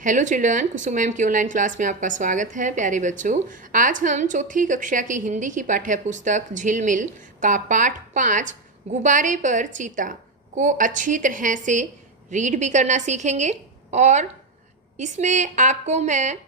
Hello children, कुसुम ma'am की online class में आपका स्वागत है। प्यारे बच्चों, आज हम चौथी कक्षा की हिंदी की पाठ्य पुस्तक झिलमिल का पाठ 5 गुब्बारे पर चीता को अच्छी तरह से रीड भी करना सीखेंगे और इसमें आपको मैं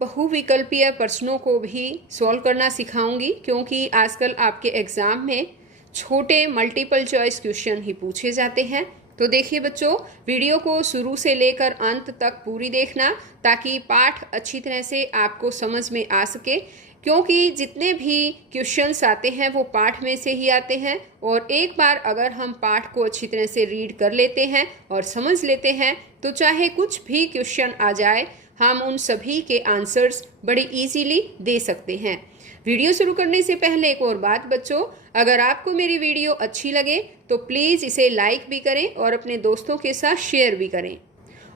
बहुविकल्पीय प्रश्नों को भी सॉल्व करना सिखाऊंगी, क्योंकि आजकल आपके एग्ज़ाम में छोटे मल्टीपल चॉइस क्वेश्चन ही पूछे जाते हैं। तो देखिए बच्चों, वीडियो को शुरू से लेकर अंत तक पूरी देखना, ताकि पाठ अच्छी तरह से आपको समझ में आ सके, क्योंकि जितने भी क्वेश्चंस आते हैं वो पाठ में से ही आते हैं। और एक बार अगर हम पाठ को अच्छी तरह से रीड कर लेते हैं और समझ लेते हैं तो चाहे कुछ भी क्वेश्चन आ जाए, हम उन सभी के आंसर्स बड़ी इजीली दे सकते हैं। वीडियो शुरू करने से पहले एक और बात बच्चों, अगर आपको मेरी वीडियो अच्छी लगे तो प्लीज़ इसे लाइक भी करें और अपने दोस्तों के साथ शेयर भी करें।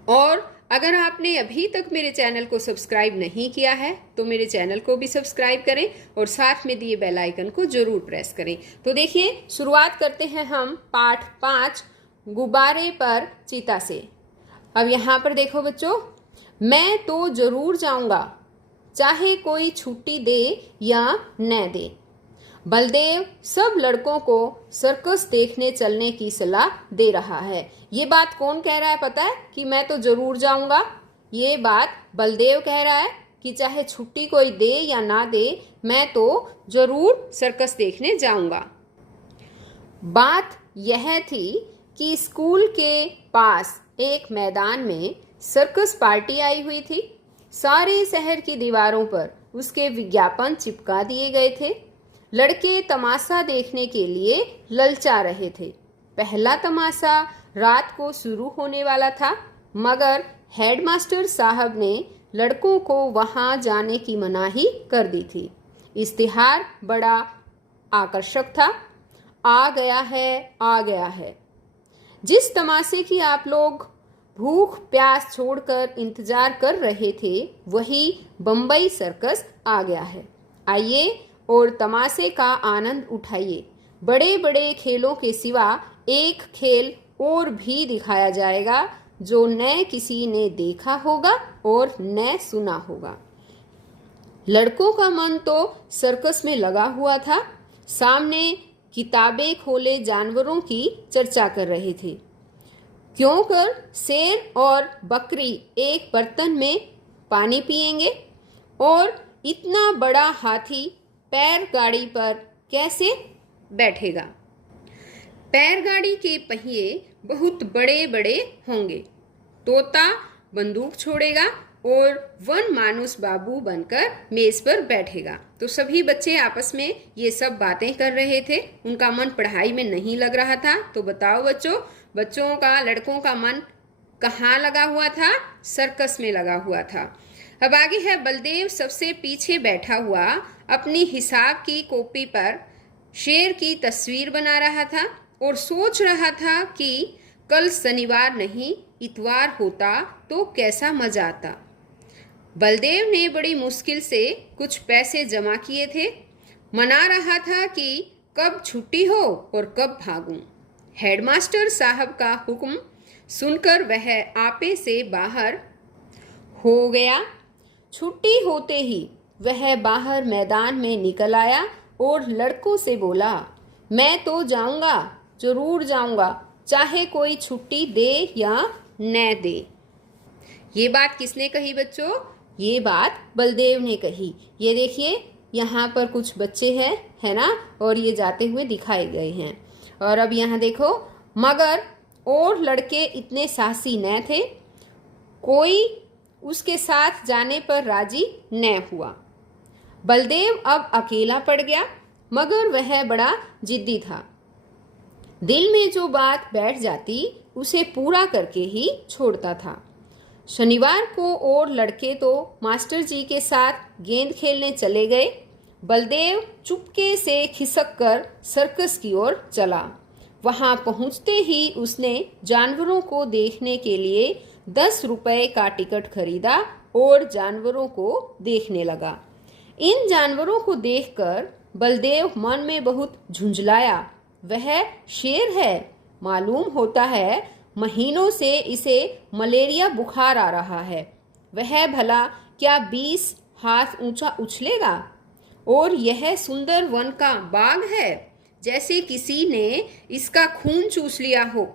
और अगर आपने अभी तक मेरे चैनल को सब्सक्राइब नहीं किया है तो मेरे चैनल को भी सब्सक्राइब करें और साथ में दिए बेल आइकन को जरूर प्रेस करें। तो देखिए, शुरुआत करते हैं हम पाठ 5 गुब्बारे पर चीता से। अब यहाँ पर देखो बच्चों, मैं तो जरूर जाऊंगा चाहे कोई छुट्टी दे या न दे। बलदेव सब लड़कों को सर्कस देखने चलने की सलाह दे रहा है। ये बात कौन कह रहा है पता है? कि मैं तो जरूर जाऊंगा। ये बात बलदेव कह रहा है कि चाहे छुट्टी कोई दे या ना दे, मैं तो जरूर सर्कस देखने जाऊंगा। बात यह थी कि स्कूल के पास एक मैदान में सर्कस पार्टी आई हुई थी। सारे शहर की दीवारों पर उसके विज्ञापन चिपका दिए गए थे। लड़के तमाशा देखने के लिए ललचा रहे थे। पहला तमाशा रात को शुरू होने वाला था, मगर हेडमास्टर साहब ने लड़कों को वहां जाने की मनाही कर दी थी। इश्तिहार बड़ा आकर्षक था। आ गया है, आ गया है। जिस तमाशे की आप लोग भूख प्यास छोड़कर इंतजार कर रहे थे, वही बम्बई सर्कस आ गया है। आइए और तमाशे का आनंद उठाइए। बड़े बड़े खेलों के सिवा एक खेल और भी दिखाया जाएगा जो न किसी ने देखा होगा और न सुना होगा। लड़कों का मन तो सर्कस में लगा हुआ था। सामने किताबें खोले जानवरों की चर्चा कर रहे थे। क्यों कर शेर और बकरी एक बर्तन में पानी पिएंगे और इतना बड़ा हाथी बैलगाड़ी पर कैसे बैठेगा? बैलगाड़ी के पहिए बहुत बड़े बड़े होंगे। तोता बंदूक छोड़ेगा और वन मानुस बाबू बनकर मेज पर बैठेगा। तो सभी बच्चे आपस में ये सब बातें कर रहे थे। उनका मन पढ़ाई में नहीं लग रहा था। तो बताओ बच्चों का, लड़कों का मन कहाँ लगा हुआ था? सर्कस में लगा हुआ था। अब आगे है, बलदेव सबसे पीछे बैठा हुआ अपनी हिसाब की कॉपी पर शेर की तस्वीर बना रहा था और सोच रहा था कि कल शनिवार नहीं इतवार होता तो कैसा मजा आता। बलदेव ने बड़ी मुश्किल से कुछ पैसे जमा किए थे। मना रहा था कि कब छुट्टी हो और कब भागूं। हेडमास्टर साहब का हुक्म सुनकर वह आपे से बाहर हो गया। छुट्टी होते ही वह बाहर मैदान में निकल आया और लड़कों से बोला, मैं तो जाऊंगा, जरूर जाऊंगा, चाहे कोई छुट्टी दे या न दे। ये बात किसने कही बच्चों? ये बात बलदेव ने कही। ये देखिए, यहाँ पर कुछ बच्चे हैं, है ना, और ये जाते हुए दिखाए गए हैं। और अब यहाँ देखो, मगर और लड़के इतने साहसी न थे। कोई उसके साथ जाने पर राजी न हुआ। बलदेव अब अकेला पड़ गया, मगर वह बड़ा जिद्दी था। दिल में जो बात बैठ जाती उसे पूरा करके ही छोड़ता था। शनिवार को और लड़के तो मास्टर जी के साथ गेंद खेलने चले गए। बलदेव चुपके से खिसक कर सर्कस की ओर चला। वहां पहुंचते ही उसने जानवरों को देखने के लिए 10 रुपए का टिकट खरीदा और जानवरों को देखने लगा। इन जानवरों को देखकर बलदेव मन में बहुत झुंझलाया। वह शेर है, मालूम होता है महीनों से इसे मलेरिया बुखार आ रहा है। वह भला क्या 20 हाथ ऊंचा उछलेगा? और यह सुंदर वन का बाग है, जैसे किसी ने इसका खून चूस लिया हो,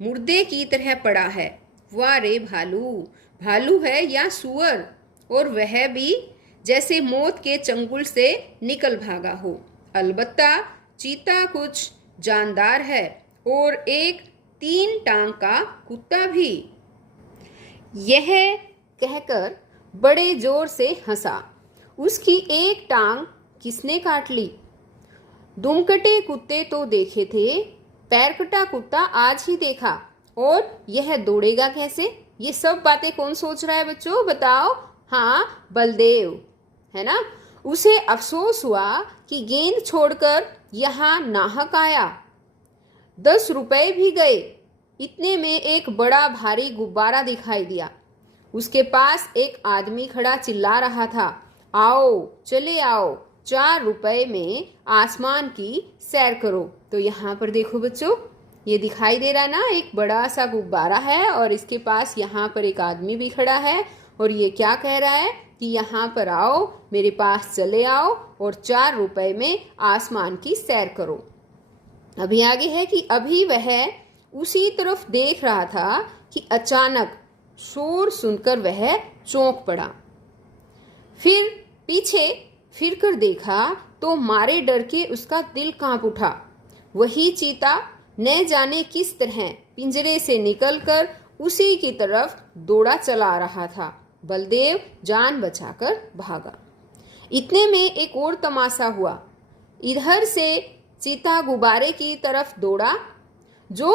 मुर्दे की तरह पड़ा है। वाह रे भालू, भालू है या सुअर, और वह भी जैसे मौत के चंगुल से निकल भागा हो। अलबत्ता चीता कुछ जानदार है, और एक 3 टांग का कुत्ता भी। यह कहकर बड़े जोर से हंसा। उसकी एक टांग किसने काट ली? दुमकटे कुत्ते तो देखे थे, पैरकटा कुत्ता आज ही देखा, और यह दौड़ेगा कैसे? ये सब बातें कौन सोच रहा है बच्चों, बताओ? हाँ, बलदेव, है ना। उसे अफसोस हुआ कि गेंद छोड़कर यहाँ नाहक आया। 10 रुपए भी गए। इतने में एक बड़ा भारी गुब्बारा दिखाई दिया। उसके पास एक आदमी खड़ा चिल्ला रहा था, आओ, चले आओ, 4 रुपए में आसमान की सैर करो। तो यहाँ पर देखो बच्चों, ये दिखाई दे रहा ना, एक बड़ा सा गुब्बारा है और इसके पास यहाँ पर एक आदमी भी खड़ा है, और ये क्या कह रहा है कि यहाँ पर आओ, मेरे पास चले आओ, और 4 रुपए में आसमान की सैर करो। अभी आगे है कि अभी वह उसी तरफ देख रहा था कि अचानक शोर सुनकर वह चौंक पड़ा। फिर पीछे फिरकर देखा तो मारे डर के उसका दिल कांप उठा। वही चीता न जाने किस तरह पिंजरे से निकलकर उसी की तरफ दौड़ा चला रहा था। बलदेव जान बचाकर भागा। इतने में एक और तमाशा हुआ। इधर से चीता गुब्बारे की तरफ दौड़ा। जो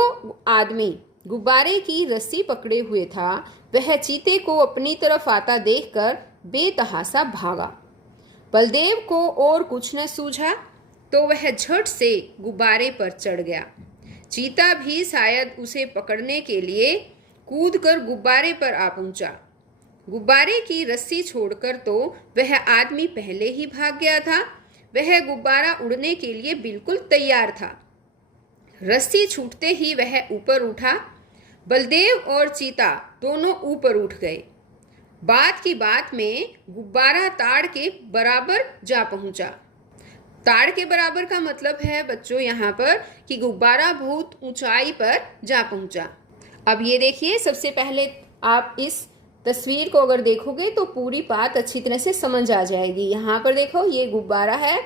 आदमी गुब्बारे की रस्सी पकड़े हुए था, वह चीते को अपनी तरफ आता देखकर बेतहासा भागा। बलदेव को और कुछ न सूझा तो वह झट से गुब्बारे पर चढ़ गया। चीता भी शायद उसे पकड़ने के लिए कूदकर गुब्बारे पर आ पहुंचा। गुब्बारे की रस्सी छोड़कर तो वह आदमी पहले ही भाग गया था। वह गुब्बारा उड़ने के लिए बिल्कुल तैयार था। रस्सी छूटते ही वह ऊपर उठा। बलदेव और चीता दोनों ऊपर उठ गए। बात की बात में गुब्बारा ताड़ के बराबर जा पहुंचा। ताड़ के बराबर का मतलब है बच्चों यहाँ पर कि गुब्बारा बहुत ऊंचाई पर जा पहुंचा। अब ये देखिए, सबसे पहले आप इस तस्वीर को अगर देखोगे तो पूरी बात अच्छी तरह से समझ आ जाएगी। यहाँ पर देखो, ये गुब्बारा है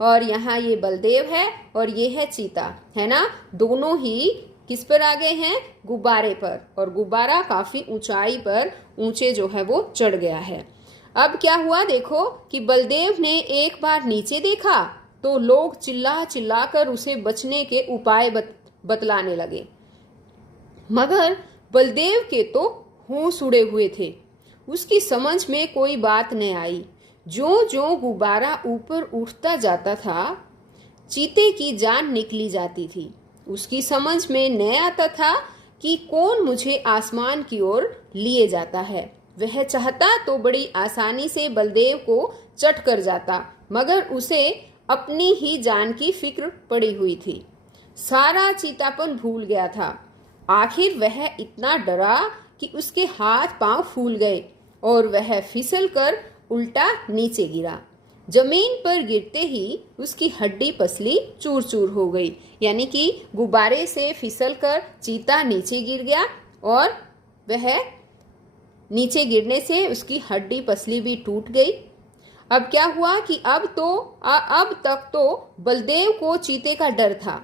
और यहाँ ये बलदेव है और ये है चीता, है ना। दोनों ही किस पर आ गए हैं? गुब्बारे पर, और गुब्बारा काफी ऊंचाई पर ऊंचे जो है वो चढ़ गया है। अब क्या हुआ देखो कि बलदेव ने एक बार नीचे देखा तो लोग चिल्ला चिल्ला कर उसे बचने के उपाय बतलाने लगे, मगर बलदेव के तो होश उड़े हुए थे। उसकी समझ में कोई बात न आई। जो जो गुब्बारा ऊपर उठता जाता था, चीते की जान निकली जाती थी। उसकी समझ में न आता था कि कौन मुझे आसमान की ओर लिए जाता है। वह चाहता तो बड़ी आसानी से बलदेव को चट कर जाता, मगर उसे अपनी ही जान की फिक्र पड़ी हुई थी। सारा चीतापन भूल गया था। आखिर वह इतना डरा कि उसके हाथ पांव फूल गए और वह फिसल कर उल्टा नीचे गिरा। जमीन पर गिरते ही उसकी हड्डी पसली चूर चूर हो गई। यानी कि गुब्बारे से फिसलकर चीता नीचे गिर गया और वह नीचे गिरने से उसकी हड्डी पसली भी टूट गई। अब क्या हुआ कि अब तक तो बलदेव को चीते का डर था।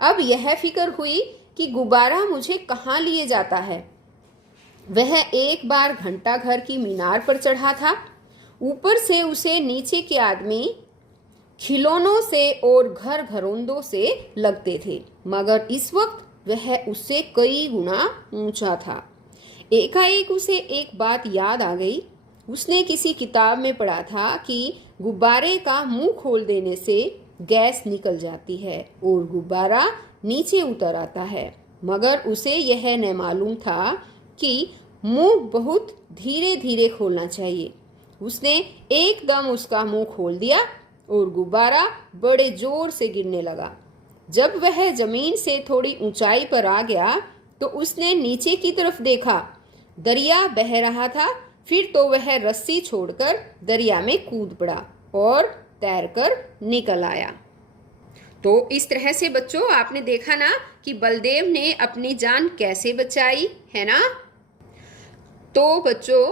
अब यह फिक्र हुई कि गुब्बारा मुझे कहाँ लिए जाता है। वह एक बार घंटा घर की मीनार पर चढ़ा था। ऊपर से उसे नीचे के आदमी खिलौनों से और घर घरौंदों से लगते थे, मगर इस वक्त वह उससे कई गुना ऊंचा था। एकाएक उसे एक बात याद आ गई। उसने किसी किताब में पढ़ा था कि गुब्बारे का मुंह खोल देने से गैस निकल जाती है और गुब्बारा नीचे उतर आता है, मगर उसे यह न मालूम था कि मुंह बहुत धीरे धीरे खोलना चाहिए। उसने एकदम उसका मुंह खोल दिया और गुब्बारा बड़े जोर से गिरने लगा। जब वह जमीन से थोड़ी ऊंचाई पर आ गया तो उसने नीचे की तरफ देखा। दरिया बह रहा था। फिर तो वह रस्सी छोड़कर दरिया में कूद पड़ा और तैरकर निकल आया। तो इस तरह से बच्चों आपने देखा ना कि बलदेव ने अपनी जान कैसे बचाई, है ना। तो बच्चों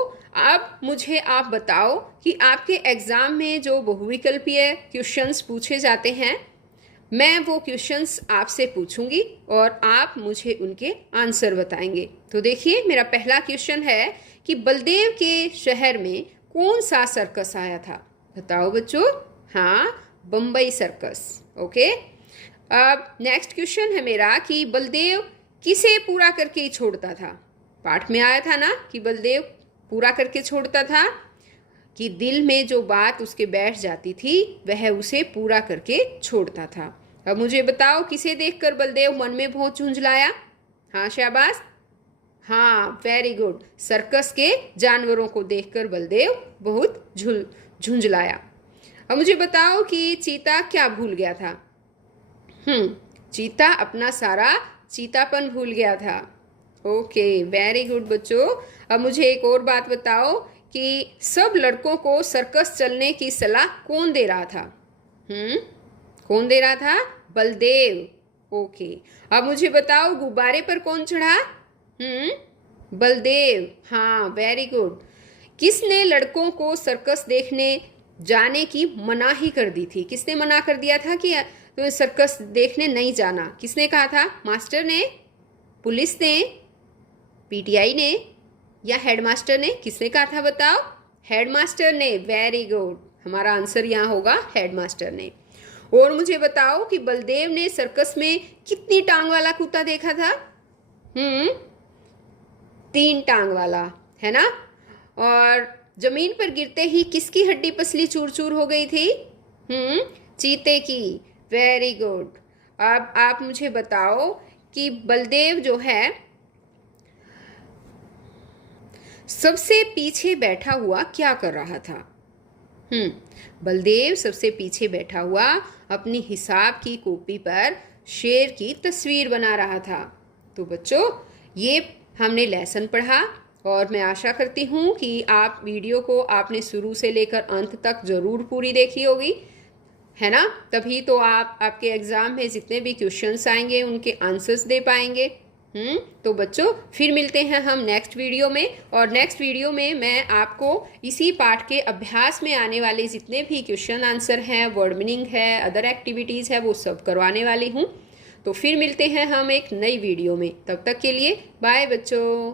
अब मुझे आप बताओ कि आपके एग्जाम में जो बहुविकल्पीय क्वेश्चंस पूछे जाते हैं, मैं वो क्वेश्चंस आपसे पूछूंगी और आप मुझे उनके आंसर बताएंगे। तो देखिए मेरा पहला क्वेश्चन है कि बलदेव के शहर में कौन सा सर्कस आया था? बताओ बच्चों। हाँ, बम्बई सर्कस। ओके। अब नेक्स्ट क्वेश्चन है मेरा कि बलदेव किसे पूरा करके ही छोड़ता था? पाठ में आया था ना कि बलदेव पूरा करके छोड़ता था, कि दिल में जो बात उसके बैठ जाती थी वह उसे पूरा करके छोड़ता था। अब मुझे बताओ किसे देखकर बलदेव मन में बहुत झुंझलाया? हाँ शाबाश, हाँ वेरी गुड, सर्कस के जानवरों को देखकर बलदेव बहुत झुंझलाया। अब मुझे बताओ कि चीता क्या भूल गया था? चीता अपना सारा चीतापन भूल गया था। ओके वेरी गुड बच्चों। अब मुझे एक और बात बताओ कि सब लड़कों को सर्कस चलने की सलाह कौन दे रहा था? कौन दे रहा था? बलदेव। ओके। अब मुझे बताओ गुब्बारे पर कौन चढ़ा? बलदेव। हाँ वेरी गुड। किसने लड़कों को सर्कस देखने जाने की मनाही कर दी थी? किसने मना कर दिया था कि तो सर्कस देखने नहीं जाना? किसने कहा था? मास्टर ने, पुलिस ने, पीटीआई ने या हेडमास्टर ने? किसने कहा था बताओ? हेडमास्टर ने। वेरी गुड, हमारा आंसर यहाँ होगा हेडमास्टर ने। और मुझे बताओ कि बलदेव ने सर्कस में कितनी टांग वाला कुत्ता देखा था? 3 टांग वाला, है ना। और जमीन पर गिरते ही किसकी हड्डी पसली चूर चूर हो गई थी? चीते की। Very good. अब आप मुझे बताओ कि बलदेव जो है सबसे पीछे बैठा हुआ क्या कर रहा था? बलदेव सबसे पीछे बैठा हुआ अपनी हिसाब की कॉपी पर शेर की तस्वीर बना रहा था। तो बच्चों ये हमने लेसन पढ़ा और मैं आशा करती हूँ कि आप वीडियो को आपने शुरू से लेकर अंत तक ज़रूर पूरी देखी होगी, है ना। तभी तो आप आपके एग्ज़ाम में जितने भी क्वेश्चंस आएंगे उनके आंसर्स दे पाएंगे। तो बच्चों फिर मिलते हैं हम नेक्स्ट वीडियो में, और नेक्स्ट वीडियो में मैं आपको इसी पाठ के अभ्यास में आने वाले जितने भी क्वेश्चन आंसर हैं, वर्ड मीनिंग है, अदर एक्टिविटीज़ है, वो सब करवाने वाली हूँ। तो फिर मिलते हैं हम एक नई वीडियो में। तब तक के लिए बाय बच्चों।